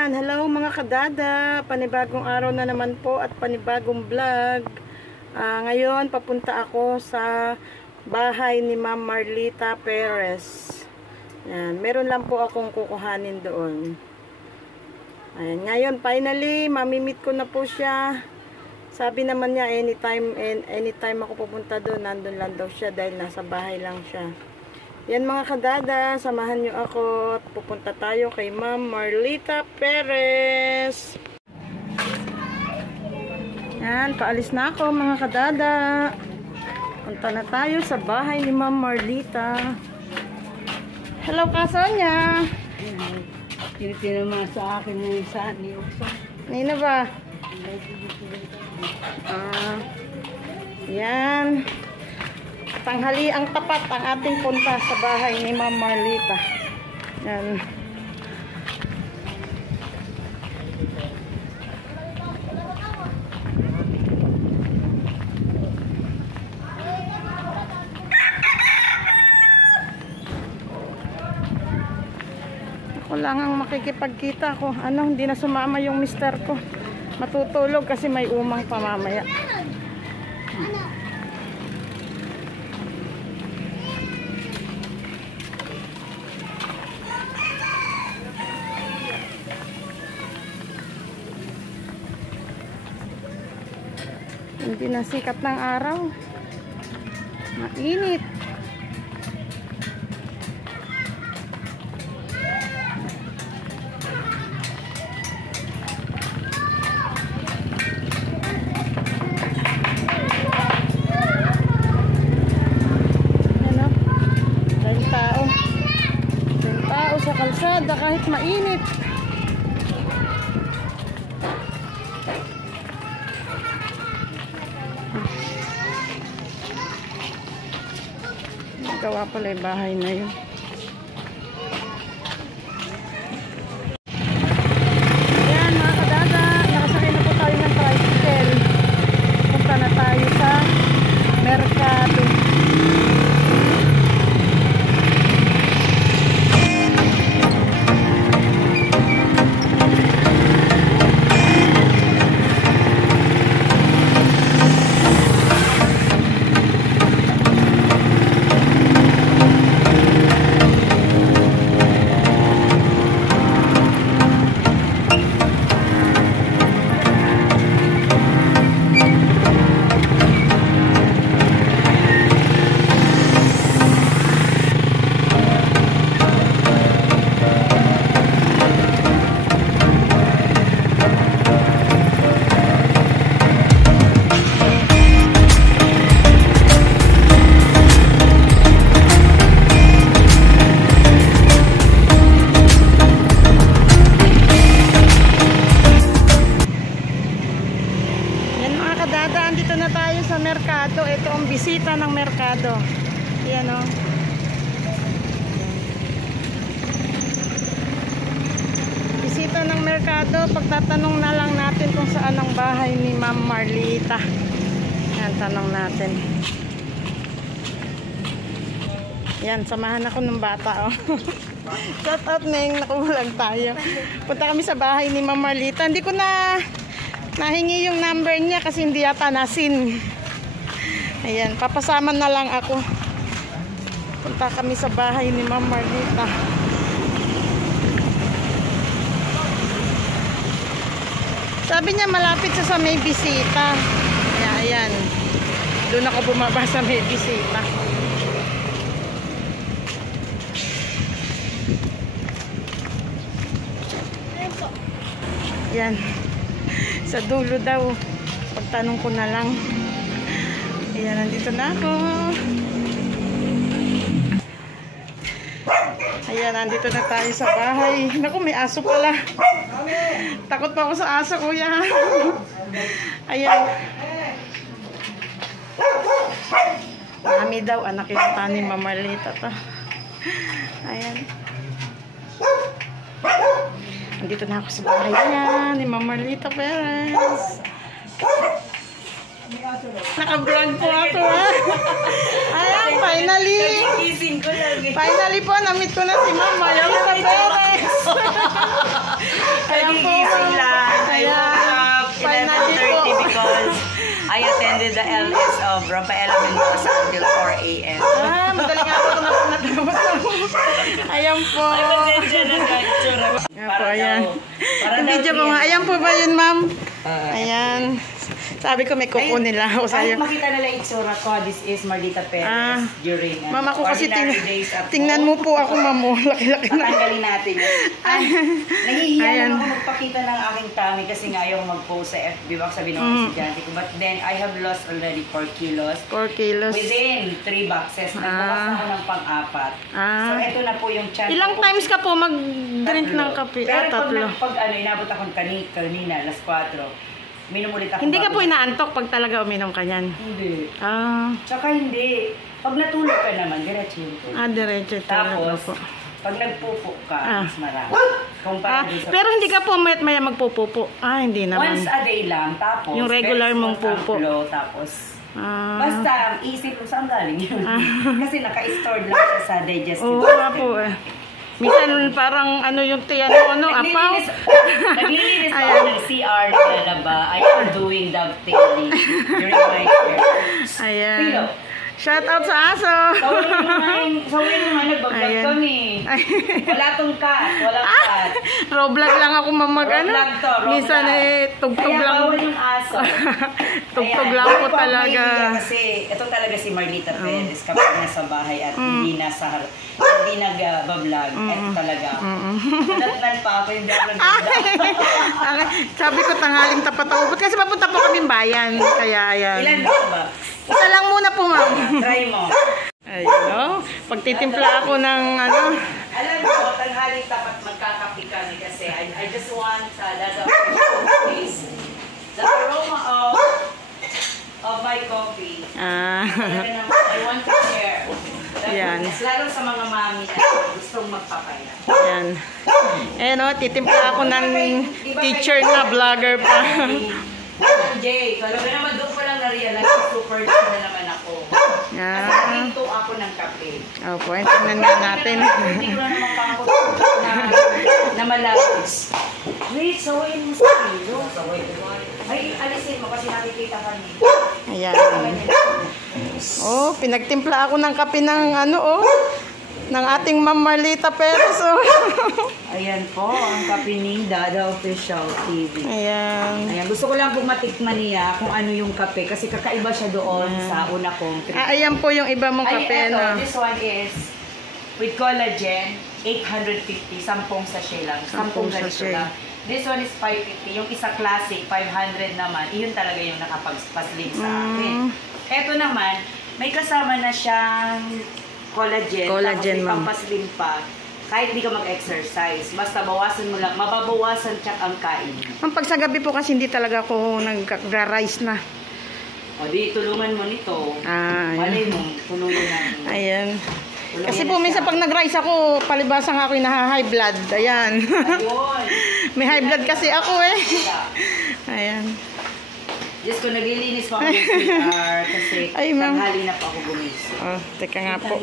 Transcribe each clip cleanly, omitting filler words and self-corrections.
Ayan, hello mga kadada, panibagong araw na naman po at panibagong vlog. Ngayon papunta ako sa bahay ni Ma'am Marlita Perez. Ayan, meron lang po akong kukuhanin doon. Ayan, ngayon finally mamimit ko na po siya. Sabi naman niya anytime ako pupunta doon, nandun lang daw siya dahil nasa bahay lang siya. Yan mga kadada, samahan nyo ako at pupunta tayo kay Ma'am Marlita Perez. Yan, paalis na ako mga kadada. Punta na tayo sa bahay ni Ma'am Marlita. Hello ka, Sonia. Tinitin naman sa akin yung isa ni Uso. Nina ba? Yan. Tanghali ang tapat ang ating punta sa bahay ni Ma'am Marlita. Yan. Ako lang ang makikipagkita ko. Hindi na sumama yung mister ko. Matutulog kasi may umang pamamaya. Hindi na sikat ng araw. Mainit. Ano? Dahil tao. Dahil tao sa kalsada kahit mainit. Gawa pala yung bahay na yun. Ayan mga kadada, nakasakay na po tayo ng tricycle. Punta na tayo sa merkado. Dito na tayo sa merkado. Ito ang bisita ng merkado. Ayan o. Bisita ng merkado. Pagtatanong na lang natin kung saan ang bahay ni Ma'am Marlita. Ayan, tanong natin. Ayan, samahan ako ng bata o. Shout out Neng, nakulang tayo. Punta kami sa bahay ni Ma'am Marlita. Hindi ko na nahingi yung number niya kasi hindi yata nasin. Ayan, papasama na lang ako. Punta kami sa bahay ni Ma'am Marlita. Sabi niya malapit sa may bisita. Ayan. Doon ako bumaba sa may bisita. Ayan. Sa dulo daw. Pagtanong ko na lang. Ayan, nandito na ako. Ayan, nandito na tayo sa bahay. Naku, may aso pala. Takot pa ako sa aso, kuya. Ayan. Mami daw, anak yung ni Ma'am Marlita to. Ayan. Nandito na ako sa bahay niya ni Ma'am Marlita Perez. Naka-vlog po ako ha. Ayan, finally. Finally po, na-meet ko na si Ma'am Marlita Perez. Ayan po. Nagigising lang. I woke up Finally 11:30 because I attended the LS of Rafaela Mendoza until 4 a.m. Madaling araw ko na po natapos. Ayan po. Pasensya na ka, itsura. Ayan po, ayan. Yung video ko nga. Ayan po ba yun, ma'am? Ayan. Sabi ko may kuko nila ako Ay, sa'yo. makita nila itsura ko. This is Mardita Perez during Ma'am, ako kasi ordinary days at tingnan mo po ako, ma'am. Laki-laki na. Patanggalin natin yun. Ay, nahihiya naman ako magpakita ng aking tummy kasi nga ayaw mag-post sa FB. Baka sabihin ng estudyante ko. But then, I have lost already 4 kilos. 4 kilos. Within 3 boxes. Nagbukas na ako ng pang-apat. So, ito na po yung chance. Ilang times ka po mag-drink ng kape? Pero Tatlo. pag inabot akong kanina, alas 4, minumulit ako. Hindi ka po inaantok pag talaga uminom ka yan? Hindi. Tsaka hindi. Pag natulog ka naman, diretso yun po. diretso talaga po. Tapos, pag nagpupo ka, mas marami. Kumpara doon sa... Pero hindi ka po maya magpupupo. Hindi naman. Once a day lang, tapos... Yung regular very mong small pupo. flow, tapos... Basta, isip ko saan galing yun. Kasi naka-stored lang siya sa digestive Oo nga po eh. Minsan parang yung apaw. Naglilinis ako ng CR na lalaba. I am doing dovetailing during my care. Ayan. Shout out sa aso. Sawin mo nga, nag-vlog kami. Wala tong cat, walang cat. Roblox lang ako mamag Roblog to, Roblog. Minsan tugtog Kaya lang. bawal yung aso. Tugtog lang po talaga. Kasi ito talaga si Marlita Perez kapag nasa bahay at hindi nag-vlog. Ito talaga. Nadatnan pa ako, hindi ako nag-vlog. Sabi ko tanghaling tapat ako. Kasi papunta po kaming bayan. Kaya ayan. Ilan ba? Isa lang muna po, ma'am. Try mo. Ayun. Pagtitimpla ako ng Alam mo, tanghaling tapat magkakapi kami kasi I just want the aroma of my coffee. Talaga naman, I want to share. Yan. Lalo sa mga mami na gustong magpapaya. Ayan. Titimpla ako ng teacher na vlogger pa. Jay, talaga naman doon ko lang na-realize super na naman ako. Kasi hinto ako ng kape. Opo, tingnan nga natin. Hindi ko na naman pangako na malapis. Wait, sawayin mo sa kilo. Ay, alisin mo kasi nakikita kami. Ayan. Pinagtimpla ako ng kape ng ng ating Ma'am Marlita Perez. Ayan po, ang kape ni Dada Official TV. Ayan. Gusto ko lang pong matikman niya kung ano yung kape kasi kakaiba siya doon sa una kong trip. Ayan po yung iba mong kape. This one is with collagen, 850, 10 sachet lang. 10 ganito lang. This one is 550. Yung isa classic, 500 naman. Iyon talaga yung nakapagpaslim sa akin. Ito naman, may kasama na siyang collagen tapos pampaslim pa. Kahit hindi ka mag-exercise, basta bawasan mo lang, mababawasan tsak ang kain. Pag sa gabi po kasi hindi talaga ako nag-rise na. O di, tulungan mo nito. Malay mo, tulungan natin. Ayan. Kasi po minsan pag nag-rise ako, palibasa nga ako yung naha-high blood. Ayan. Ayun. May high blood kasi ako eh. Ayan. Just ko naglilinis pa ako ng CR kasi tanghali na pa ako gumising. Teka nga po.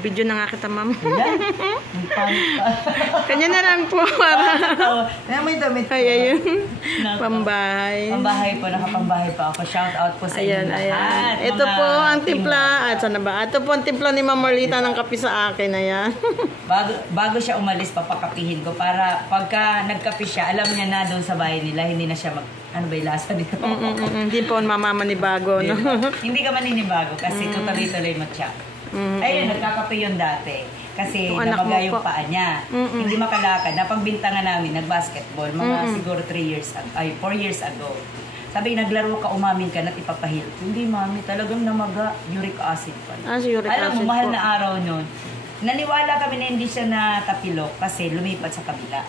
Video na nga kita, ma'am. Kanya na lang po. May damit po. Ayun. Pambahay. Pambahay po, nakapambahay pa ako. Shout out po sa inyo lahat. Ito po ang timpla. Sana ba? Ito po ang timpla ni Ma'am Marlita ng kape sa akin. Ayan. Bago siya umalis, papakapihin ko para pagka nagkape siya, alam niya na doon sa bahay nila, hindi na siya ano ba yung lasa dito? Hindi po mamamanibago, no? Hindi ka maninibago kasi tuloy-tuloy mo siya. Ayun, nagkakape yun dati. Kasi namaga yung paa niya. Hindi makalakad. Napagbintangan namin, nag-basketball. Mga siguro 4 years ago. Sabi, naglaro ka, umamin ka, at ipapahil. Hindi, mami, talagang namaga. Uric acid pa. Uric acid alam mo, mahal na araw nun. Naniwala kami na hindi siya natapilok kasi lumipat sa kabila.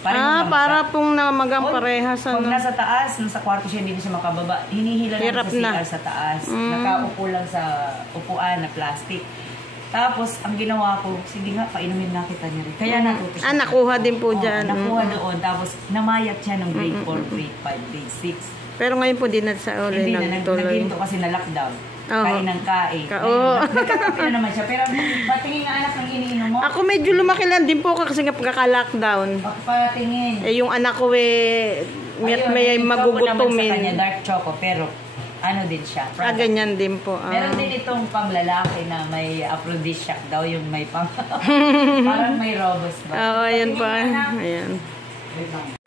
Para pong namagang parehas. Pag nasa taas, nasa kwarto siya, hindi na siya makababa. Hinihila lang sa CR sa taas. Nakaupo lang sa upuan na plastic. Tapos, ang ginawa ko, sige nga, painumin na kita niya rin. Kaya natuto siya. Nakuha din po dyan. Nakuha doon. Tapos, namayat siya ng grade 4, grade 5, grade 6. Pero ngayon po, di na sa uli hindi na, naghinto kasi na lockdown. Oo. Kain ng kain. Oo. Nagkakape na naman siya. Pero patingin nga anak ng iniinom mo. Ako medyo lumaki lang din po kasi nga pagkaka-lockdown. Patingin. Eh, yung anak ko may Ayun, yung choco naman sa magugutumin. kanya, dark choco, pero ano din siya. Ganyan din po. Meron din itong pang lalaki na may aphrodisiac daw, yung may pang, parang may robust ba? Oo, ayan po. Patingin nga, anak. Ayan.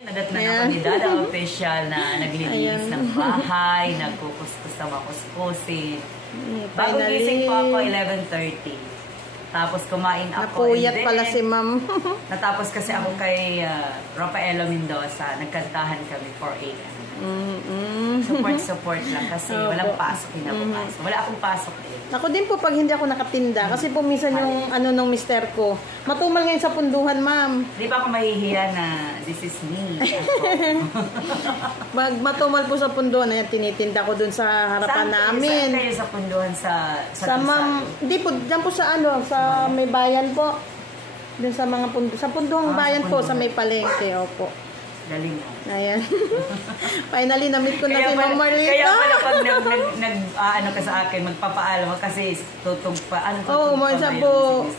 Nadatnan ako ni Dada official na naglilinis Ayan. ng bahay, nagkukuskus na makuskusin. Bago Finally. gising po ako, 11:30. Tapos kumain ako. Napuyat and pala then, si ma'am. natapos kasi ako kay Rafaelo Mendoza. Nagkantahan kami 4 a.m. Support lang kasi walang pasok, pinapapasok. Wala akong pasok eh. Ako din po pag hindi ako nakatinda kasi po minsan yung ano nung mister ko. Matumal ngayon sa punduhan, ma'am. Di ba ako mahihiya na this is me? Pag matumal po sa punduhan, ayan, tinitinda ko dun sa harapan namin. Saan kayo sa punduhan Sa ma'am, hindi po, dyan po sa ano, sa may bayan po. Dun sa mga sa punduhang bayan sa po, sa punduhan. may palengke, opo. Galing mo. Ayan. Finally, na-meet ko na si Ma'am Marlita. Kaya pala pag ano ka sa akin, magpapaalam mo kasi tutug pa. Ano Oo, minsan po,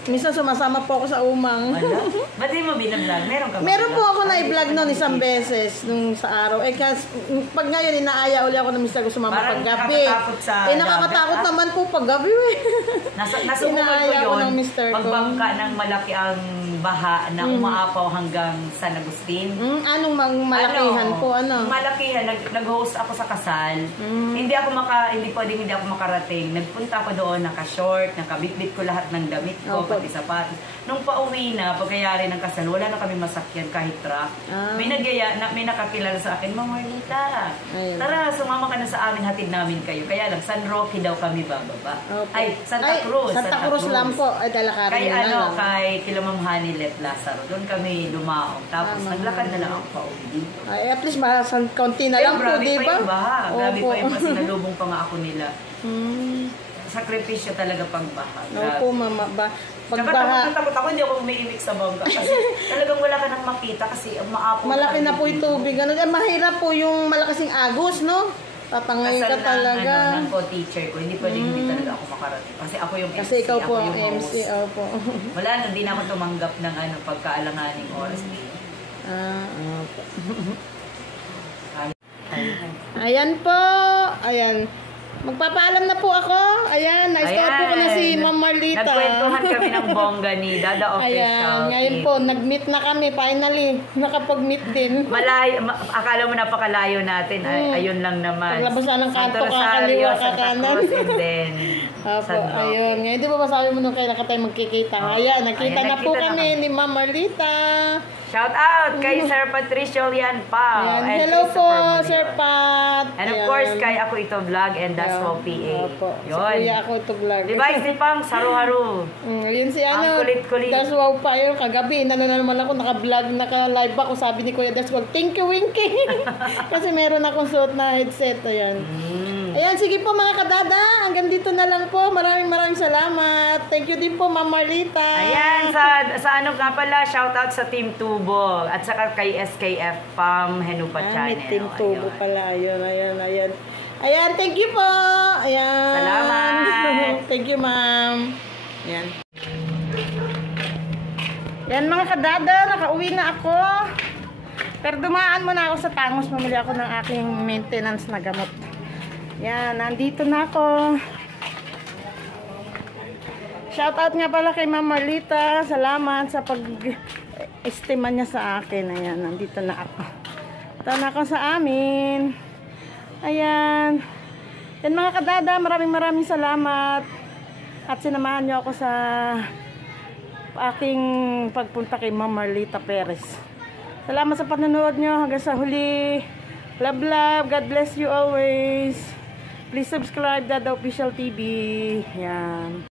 minsan sumasama po ako sa umang. Wala? Ba't di mo binablog? Meron ka ba? Meron po ako na i-vlog noon isang beses nung sa araw. Eh, kasi pag ngayon, inaaya uli ako ng mister ko sumama Parang paggabi. nakakatakot sa Nakakatakot dagat, naman po paggabi. Nasubukan ko Inaaya ko yun. ng mister ko. Pagbangka ng malaki ang baha na umaapaw hanggang San Agustin. Anong malakihan po, ano? Malakihan, nag-host ako sa kasal. Hindi pwedeng hindi ako makarating. Nagpunta ako doon, naka-short, nakabitbit ko lahat ng damit ko, Opo. pati sapatos. Nung pauwi na, pagkayari ng kasal, wala na kami masakyan kahit truck. May nakakilala sa akin, Ma'am Marlita, Ayun. tara, sumama ka na sa amin, hatid namin kayo. Kaya lang, San Roque daw kami bababa. Opo. Ay, Santa Cruz. Santa Cruz lang po. Ay, dalakarin Kay na lang. kay kila Ma'am Hanilet Lazaro. Doon kami lumaong. Tapos Ma'am naglakad na lang ako pauwi dito. Ay, at least kaunti na lang po, Grabe di pa ba? yung baha. Grabe Opo. pa yung sinalubong pa nga ako nila. Hmm. Sakripisyo talaga pag baha. Opo, mama. Pag Saka baha, takot ako, hindi ako umiimik sa bangka. Kasi talagang wala ka nang makita kasi maapo. malaki na po yung tubig. Ano, mahirap po yung malakasing agos, no? Tatangay ka talaga. Ng co-teacher ko, hindi pwedeng hindi talaga ako makarating. Kasi ako yung MC, Kasi ikaw po ako ang yung MC. host. Opo. Wala na, hindi na ako tumanggap ng pagkaalanganing oras dito. Opo. Ayan. Ayan po. Ayan. Magpapaalam na po ako. Ayan, na-start po ko na si Ma'am Marlita. Nagkwentuhan kami ng bongga ni Dada Official. Ayan, ngayon po, nag-meet na kami. Finally, nakapag-meet din. Akala mo napakalayo natin. Ayun lang naman. Paglabas na ng kanto, Santo Rosario, kakaliwa, Santa kakanan. Cruz, and then Opo, San Roque. ayun. Ngayon, di ba masabi mo nung kailan ka tayo magkikita? Ayan, nakita Ayan, na po nakita na kami kami. ni Ma'am Marlita. Shout out kay Sir Patricio Lian Pao. Ayan, and hello po, Christopher Sir Molior. Pat. And of Ayan. course, kay Ako Ito Vlog and That's All PA. Opo, si Yun. Kuya Ako Ito Vlog. Diba, Isipang, Saru-haru. Yun si Ang ano, kulit-kulit. Das Wow pa yun. Kagabi, naman ako, naka-vlog, naka-live ako. Sabi ni Kuya Das Wow, thank you, Winky. Kasi meron akong suot na headset. Ayan. Ayan, sige po mga kadada. Hanggang dito na lang po. Maraming salamat. Thank you din po, Ma'am Marlita. Ayan, sa ano nga pala, shout out sa Team Tubo at saka kay SKF Pam Henupa Channel. May Team Tubo Ayun. pala. Ayan. Ayan, thank you po. Ayan. Salamat. Thank you, ma'am. Ayan. Yan mga kadada, nakauwi na ako. Pero dumaan muna ako sa Tangos. Mamili ako ng aking maintenance na gamot. Yan, nandito na ako. Shoutout nga pala kay Ma'am Marlita. Salamat sa pag-estima niya sa akin. Ayan, nandito na ako. Ito na ako sa amin. Ayan. Yan mga kadada, maraming salamat. At sinamahan niyo ako sa aking pagpunta kay Ma'am Marlita Perez. Salamat sa panonood niyo hanggang sa huli. Love. God bless you always. Please subscribe Dada Official TV. Yan.